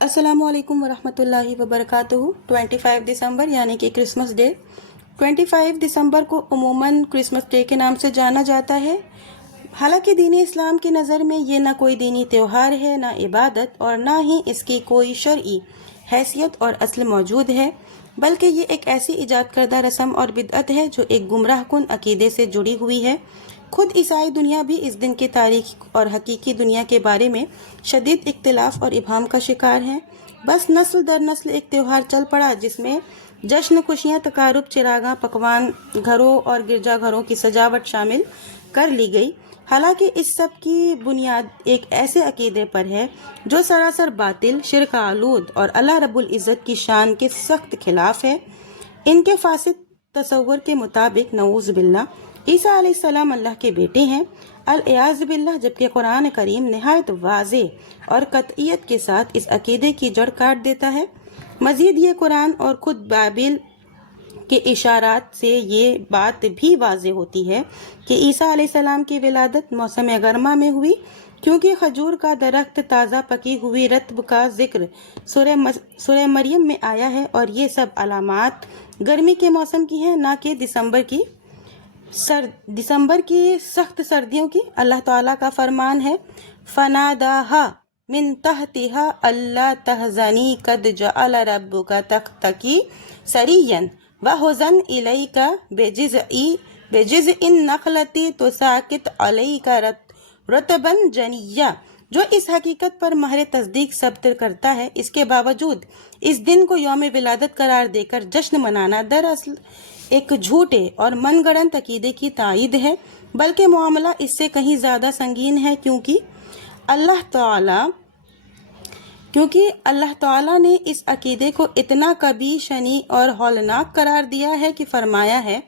अस्सलामु अलैकुम वरहमतुल्लाहि वबरकातुहू। 25 दिसंबर यानी कि क्रिसमस डे। 25 दिसंबर को उमूमन क्रिसमस डे के नाम से जाना जाता है। हालांकि दीन इस्लाम की नज़र में ये ना कोई दीनी त्यौहार है, ना इबादत, और ना ही इसकी कोई शरई हैसियत और असल मौजूद है, बल्कि ये एक ऐसी इजाद करदा रस्म और बिदअत है जो एक गुमराह कुन अकीदे से जुड़ी हुई है। खुद ईसाई दुनिया भी इस दिन की तारीख और हकीकी दुनिया के बारे में शदीद इख्तिलाफ और इबहम का शिकार है। बस नस्ल दर नस्ल एक त्यौहार चल पड़ा जिसमें जश्न, खुशियाँ, तकारुब, चिरागा, पकवान, घरों और गिरजा घरों की सजावट शामिल कर ली गई। हालांकि इस सब की बुनियाद एक ऐसे अकीदे पर है जो सरासर बातिल, शिरक आलूद और अल्लाह रब्बुल इज़्ज़त की शान के सख्त खिलाफ है। इनके फासिद तसव्वुर के मुताबिक नऊज़ बिल्लाह ईसा अलैहिस्सलाम अल्लाह के बेटे हैं, अल-इयाज़ बिल्लाह, जबकि कुरान करीम निहायत वाज़े और कतईयत के साथ इस अकीदे की जड़ काट देता है। मज़ीद ये कुरान और खुद बाइबिल के इशारात से ये बात भी वाज़े होती है कि ईसा अलैहिस्सलाम की विलादत मौसम गर्मा में हुई, क्योंकि खजूर का दरख्त ताज़ा पकी हुई रत्ब का जिक्र सूरह मरियम में आया है, और ये सब अलामात गर्मी के मौसम की हैं, ना कि दिसंबर की सख्त सर्दियों की। अल्लाह ताला का फरमान है, फनादाहा मिन तहतिहा अल्ला तहज़नी कद जअल रब्बुका तख्तकी सरियन व हुज़न इलैका बेजिज़इन नखलती तुसाकित अलैका रतबन जनिया। जो इस हकीकत पर महर तस्दीक सब्त करता है, इसके बावजूद इस दिन को यौम विलादत करार देकर जश्न मनाना दरअसल एक झूठे और मनगढ़ंत अकीदे की तायीद है, बल्कि मामला इससे कहीं ज़्यादा संगीन है, क्योंकि अल्लाह ताला ने इस अकीदे को इतना कबीह, शनी और हौलनाक करार दिया है कि फरमाया है,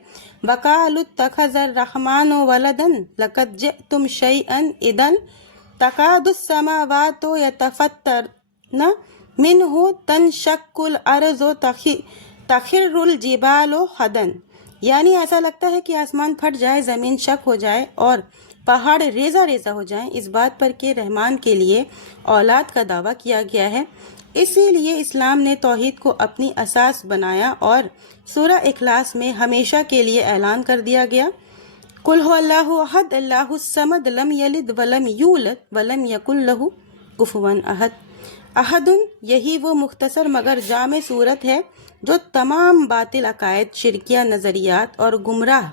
वक़ालुत्तख़ज़र रहमानु वलदन लक़द जिअतुम शैअन इदन तकादुस समावातु यतफ़त्तरन मिन्हु तनशक्कुल अर्ज़ु तखिरुल जिबालु हदन। यानी ऐसा लगता है कि आसमान फट जाए, ज़मीन शक हो जाए और पहाड़ रेजा रेजा हो जाएं, इस बात पर कि रहमान के लिए औलाद का दावा किया गया है। इसीलिए इस्लाम ने तौहीद को अपनी असास बनाया और सूरह इखलास में हमेशा के लिए ऐलान कर दिया गया, कुल हुवल्लाहु अहद अल्लाहुस समद लम यलिद वलम यूलद वलम यकुल लहू कुफुवन अहद। अहदुन, यही वो मुख्तसर मगर जामे सूरत है जो तमाम बातिल अकायद, शिरकिया नज़रियात और गुमराह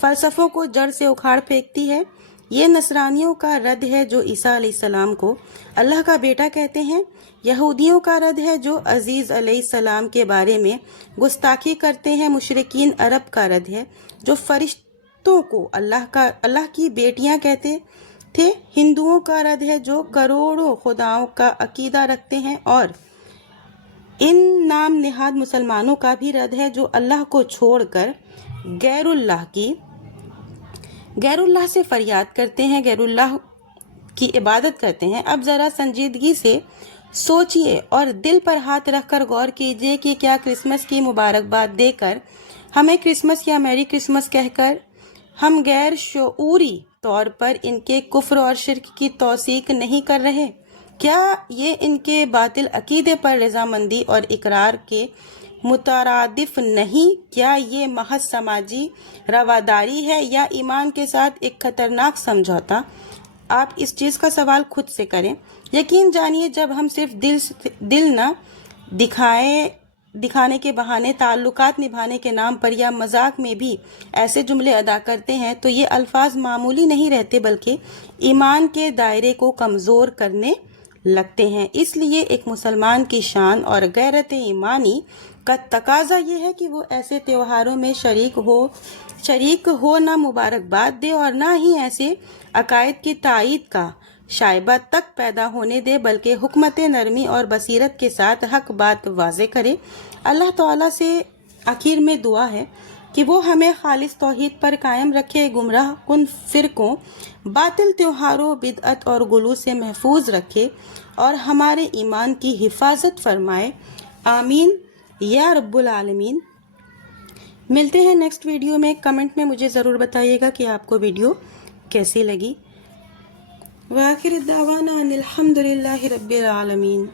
फ़लसफ़ों को जड़ से उखाड़ फेंकती है। ये नसरानियों का रद्द है जो ईसा अलैहिस्सलाम को अल्लाह का बेटा कहते हैं। यहूदियों का रद्द है जो अजीज़ अलैहिस्सलाम के बारे में गुस्ताखी करते हैं। मुशरिकीन अरब का रद्द है जो फरिश्तों को अल्लाह की बेटियां कहते थे। हिंदुओं का रद्द है जो करोड़ों खुदाओं का अकीदा रखते हैं, और इन नाम निहाद मुसलमानों का भी रद्द है जो अल्लाह को छोड़कर गैरुल्लाह से फरियाद करते हैं, गैरुल्लाह की इबादत करते हैं। अब ज़रा संजीदगी से सोचिए और दिल पर हाथ रखकर गौर कीजिए कि क्या क्रिसमस की मुबारकबाद देकर, हमें क्रिसमस या मैरी क्रिसमस कहकर, हम गैर शऊरी तौर पर इनके कुफ्र और शिर्क की तौसीक नहीं कर रहे? क्या ये इनके बातिल अकीदे पर रज़ामंदी और इकरार के मुतरादिफ नहीं? क्या ये महज समाजी रवादारी है या ईमान के साथ एक खतरनाक समझौता? आप इस चीज़ का सवाल खुद से करें। यकीन जानिए, जब हम सिर्फ दिल न दिखाने के बहाने ताल्लुकात निभाने के नाम पर या मजाक में भी ऐसे जुमले अदा करते हैं, तो ये अल्फाज मामूली नहीं रहते, बल्कि ईमान के दायरे को कमज़ोर करने लगते हैं। इसलिए एक मुसलमान की शान और गैरत ईमानी का तकाजा ये है कि वो ऐसे त्योहारों में शरीक हो ना मुबारकबाद दे और ना ही ऐसे अकायद की तायीद का शायबा तक पैदा होने दे, बल्कि हुकमत नरमी और बसीरत के साथ हक बात वाज़े करे। अल्लाह ताला से आखिर में दुआ है कि वो हमें खालिस तौहीद पर कायम रखे, गुमराह कुन फ़िरकों, बातिल त्योहारों, बिदअत और गुलू से महफूज रखे और हमारे ईमान की हिफाजत फरमाए। आमीन या रब्बुल आलमीन। मिलते हैं नेक्स्ट वीडियो में। कमेंट में मुझे ज़रूर बताइएगा कि आपको वीडियो कैसी लगी। व आखिर दावाना अनिल हम्दुलिल्लाहि रब्बिल आलमीन।